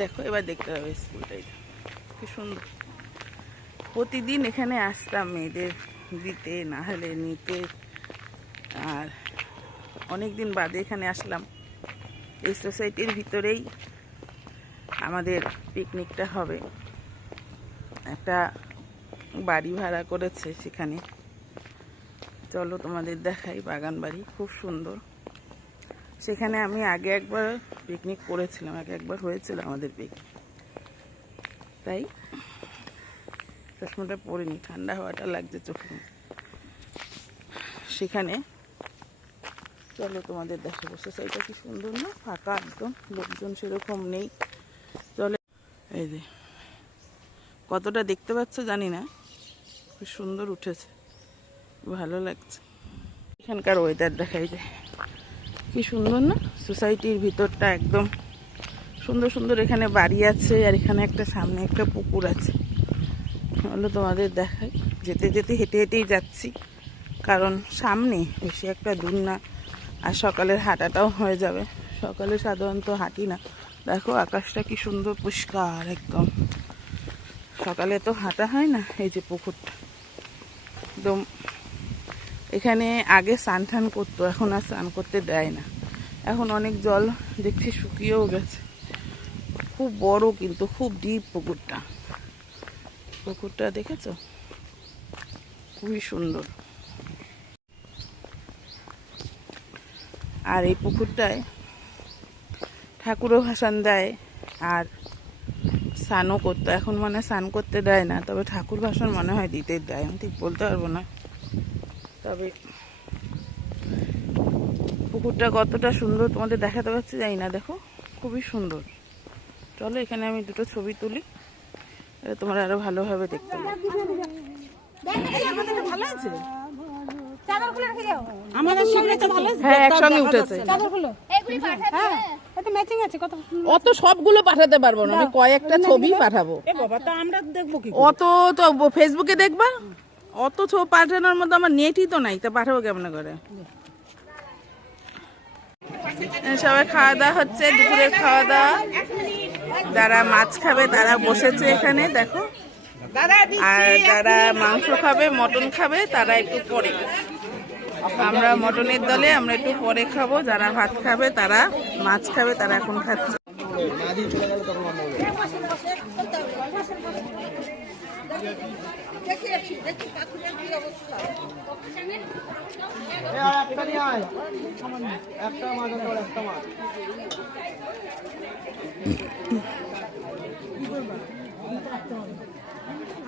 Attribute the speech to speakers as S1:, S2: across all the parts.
S1: দেখো, এবার দেখতে হবে স্কুলটা এটা। কি সুন্দর। প্রতিদিন এখানে আসতাম মেয়েদের দিতে, না হলে নিতে। আর অনেক দিন বাদে এখানে আসলাম। এই সোসাইটির ভিতরেই আমাদের পিকনিকটা হবে। একটা বাড়ি ভাড়া করেছে সেখানে। চলো তোমাদের দেখাই বাগান বাড়ি খুব সুন্দর। সেখানে আমি আগে একবার পিকনিক করেছিলাম, আগে একবার হয়েছিল আমাদের পিকনিক তাই চশমাটা পরিনি ঠান্ডা হওয়াটা লাগছে চোখে। সেখানে চলো তোমাদের দেখাবো। সোসাইটা কি সুন্দর না? ফাঁকা একদম, লোকজন সেরকম নেই। চলে, এই যে, কতটা দেখতে পাচ্ছ জানি না, খুব সুন্দর উঠেছে, ভালো লাগছে। এখানকার ওয়েদার দেখাই যায় কি সুন্দর না? সোসাইটির ভিতরটা একদম সুন্দর সুন্দর এখানে বাড়ি আছে আর এখানে একটা সামনে একটা পুকুর আছে। হলো তোমাদের দেখাই। যেতে যেতে হেঁটে হেঁটেই যাচ্ছি। কারণ সামনে বেশি একটা দূর না, আর সকালের হাঁটাটাও হয়ে যাবে। সকালে সাধারণত হাঁটি না। দেখো আকাশটা কি সুন্দর পরিষ্কার একদম। সকালে তো হাঁটা হয় না, এই যে পুকুরটা। একদম এখানে আগে স্নান টান করতো, এখন আর স্নান করতে দেয় না। এখন অনেক জল দেখছি শুকিয়েও গেছে। খুব বড় কিন্তু, খুব ডিপ পুকুরটা। পুকুরটা দেখেছ? খুবই সুন্দর। আর এই পুকুরটায় ঠাকুরও ভাসান দেয় আর স্নানও করতো। এখন মানে স্নান করতে দেয় না, তবে ঠাকুর ভাসান মনে হয় দিতে দেয়। আমি ঠিক বলতে পারব না। তবে পুকুরটা কতটা সুন্দর তোমাদের দেখাতে পারছি জানি না দেখো খুবই সুন্দর। চলো এখানে আমি দুটো ছবি তুলি এটা তোমরা আরও ভালোভাবে দেখতে পাবে
S2: ভালো আছে চাদরগুলো রেখে যাও আমাদের সঙ্গে তো ভালো আছে।
S1: হ্যাঁ একসঙ্গে উঠেছে।
S2: চাদরগুলো হ্যাঁ এটা ম্যাচিং আছে কত
S1: অত সবগুলো পাঠাতে পারব না আমি কয়েকটা ছবি পাঠাবো।
S2: এ বাবা তা আমরা দেখব কি
S1: অত তো ফেসবুকে দেখবা? অত ছবি পাঠানোর মতো আমার নেটই তো নাই, তা পাঠাবো কেমন করে? সবাই খাওয়া দাওয়া হচ্ছে, দুপুরের খাওয়া দাওয়া। যারা মাছ খাবে, তারা বসেছে এখানে, দেখো। আর যারা মাংস খাবে, মটন খাবে, তারা একটু পরে। আমরা মটনের দলে, আমরা একটু পরে খাব। যারা ভাত খাবে, তারা মাছ খাবে, তারা এখন খাচ্ছে।
S3: একটা নিয়ে আয় একটা মাছ আনতে একটা মাছ।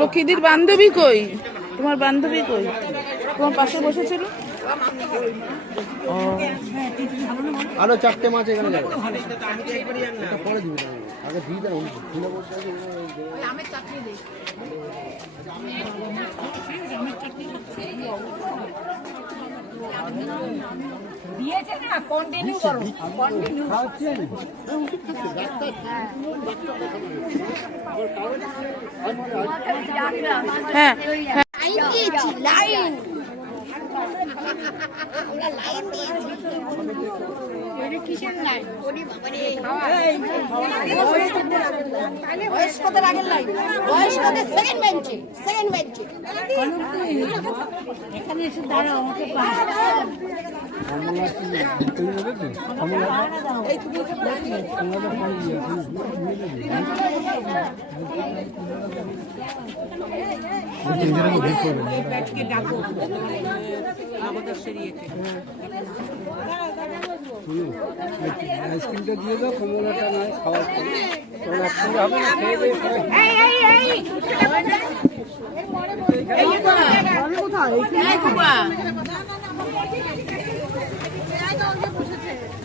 S1: লক্ষ্মীদির বান্ধবী কই? তোমার বান্ধবী কই? তোমার পাশে বসেছিল? ও।
S3: আরও চারটে মাছ এখানে যাবে। এটা পরে দিবি না। আগে দিয়ে দেন দিলে বসে আছে
S2: দিয়েছে না কন্টিনিউ করো কন্টিনিউ
S1: হ্যাঁ
S4: লাইন আমরা লাইন কিসের লাইন বয়স্কদের আগের লাইন। বয়স্কদের সেকেন্ড বেঞ্চে সেকেন্ড বেঞ্চে। এখানে এসে দাঁড়াও আমাকে
S3: আইসক্রিমটা দিয়ে দাও কমলাটা নয় খাওয়ার পরে একসঙ্গে হবে না খেয়ে দিয়ে সবাই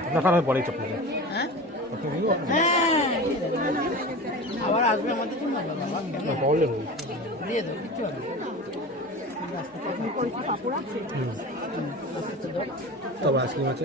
S5: আপনার কারণে পরেই চপ নেবে
S1: আবার আসবে আমাদের জন্য? দিয়ে দেবো কিচ্ছু হবে
S5: তবে আইসক্রিম আছে।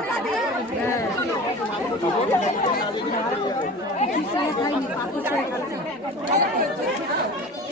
S2: খাইনি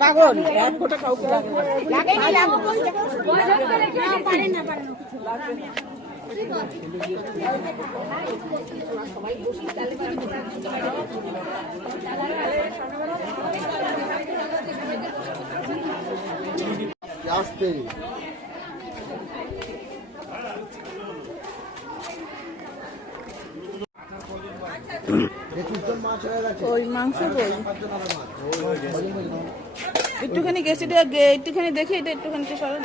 S1: পাগল ফোঁটা কাউকে লাগে না।
S3: আসতে
S1: ওই মাংস বই একটুখানি গেছি একটুখানি দেখি এটা একটুখানি একটু সরান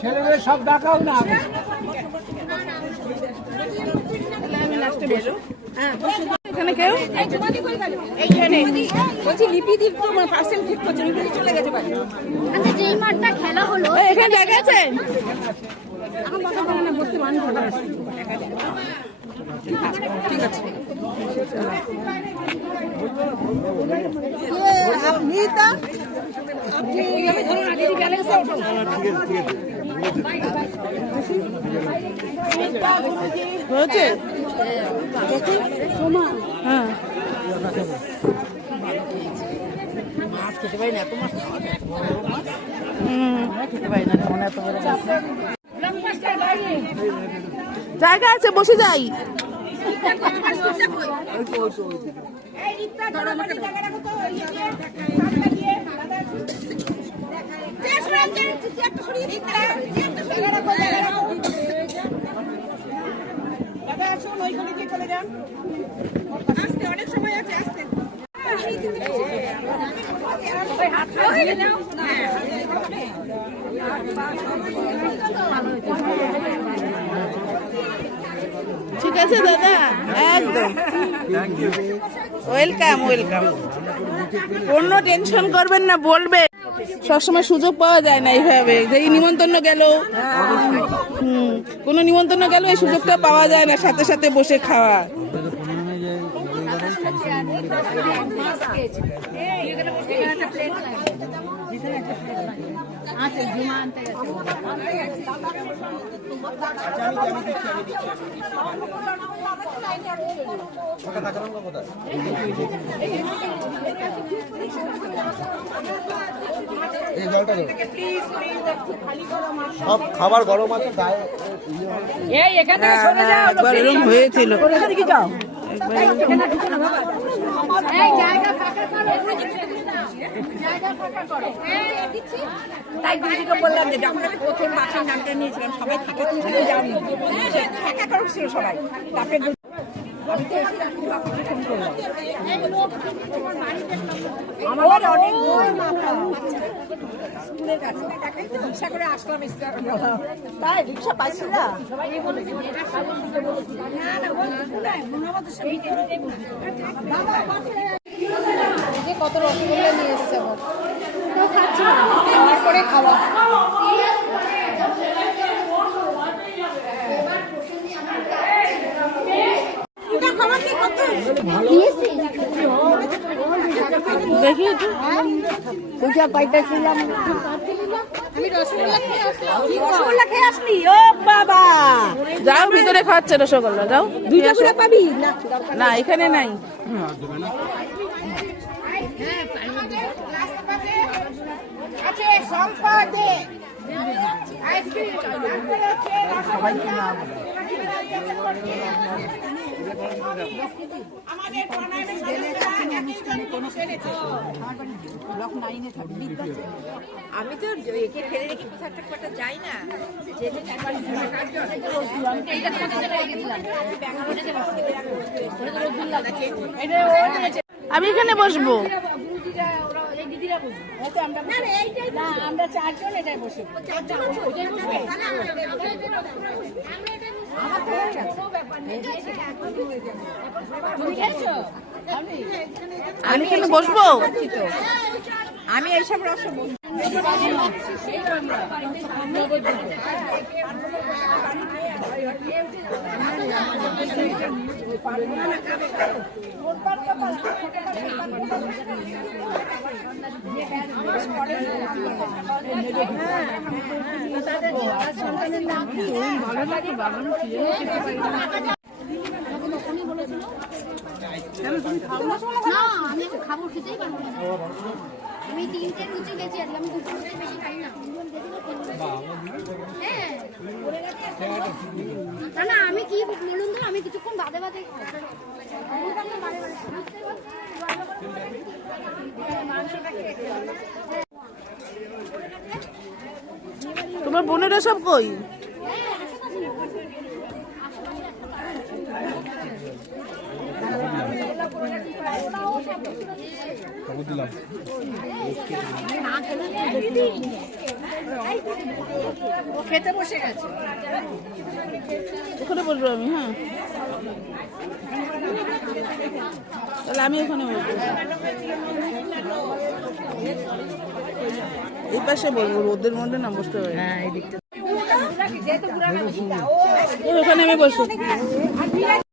S3: ছেলেদের সব ডাকাও না
S1: এখানে কেউ
S2: এইখানে বলছি লিপি দি তো মানে পার্সেল ঠিক করছে চলে গেছে বাড়ি
S4: আচ্ছা যেই মাঠটা খেলা হলো।
S1: এখানে জায়গা আছে?
S2: এখন কথা বসতে বানি ঠিক আছে নিতা আপনি ধরুন আগে ব্যালেন্সে ওঠো
S1: হয়েছে হ্যাঁ
S2: খেতে পারি না এত মাছ আমরা খেতে পারি না কেমন এত বড় মাছ?
S1: জায়গা আছে বসে যাই। ঠিক আছে দাদা? একদম। ওয়েলকাম ওয়েলকাম কোনো টেনশন করবেন না বলবে। সবসময় সুযোগ পাওয়া যায় না এইভাবে যে এই নিমন্ত্রণ গেল। হুম কোনো নিমন্ত্রণ গেল এই সুযোগটা পাওয়া যায় না সাথে সাথে বসে খাওয়া।
S6: সব খাবার গরম আছে গায়ে
S2: এই এখান থেকে সরে যাও
S1: হ্যাঁ, একবার এরকম হয়েছিল।
S2: কি যাও? তাই দিদিকে বললাম যে যখন আমি প্রথম মাছের নামটা নিয়েছিলাম, সবাই থাকে তুমি যাওনি একা করো ছিল সবাই। তারপরে বল- আমি তো এসে রাত্রি বাবাকে ফোন করলাম আমার অনেক স্কুলের কাছে। রিক্সা করে আসলাম তাই রিক্সা পাইছি না?
S4: যে কত রসগোল্লা নিয়ে এসছে আমার কেউ না আমার করে খাওয়া।
S1: দেখি
S4: পূজা পাইতেছিলাম। আমি রসগোল্লা খেয়ে আসলাম। রসগোল্লা খেয়ে আসলি? ও বাবা!
S1: যাও ভিতরে খাচ্ছে রসগোল্লা যাও।
S4: দুইটা পাবি? না।
S1: না এখানে নাই।
S2: আমাদের আমি তো একে ফেলে রেখে কোথাও একটা যাই না।
S1: আমি এখানে বসবো। আমি এখানে বসবো?
S2: আমি এইসব রস
S7: খাব খেতেই পারব আমি তিনটে লুচি খেয়েছি, আজকে আমি দুটো বেশি খাই না। হ্যাঁ। না না, আমি কি বলুন তো, আমি কিছুক্ষণ বাদে বাদে?
S1: তোমার বোনেরা সব কই?
S2: ও খেতে বসে গেছে।
S1: ওখানে বলব আমি হ্যাঁ। তাহলে আমি ওখানে বসবো এই পাশে বলব রোদের মধ্যে না বসতে পারি।
S2: হ্যাঁ এই দিকটা।
S1: ওখানে আমি বসবো।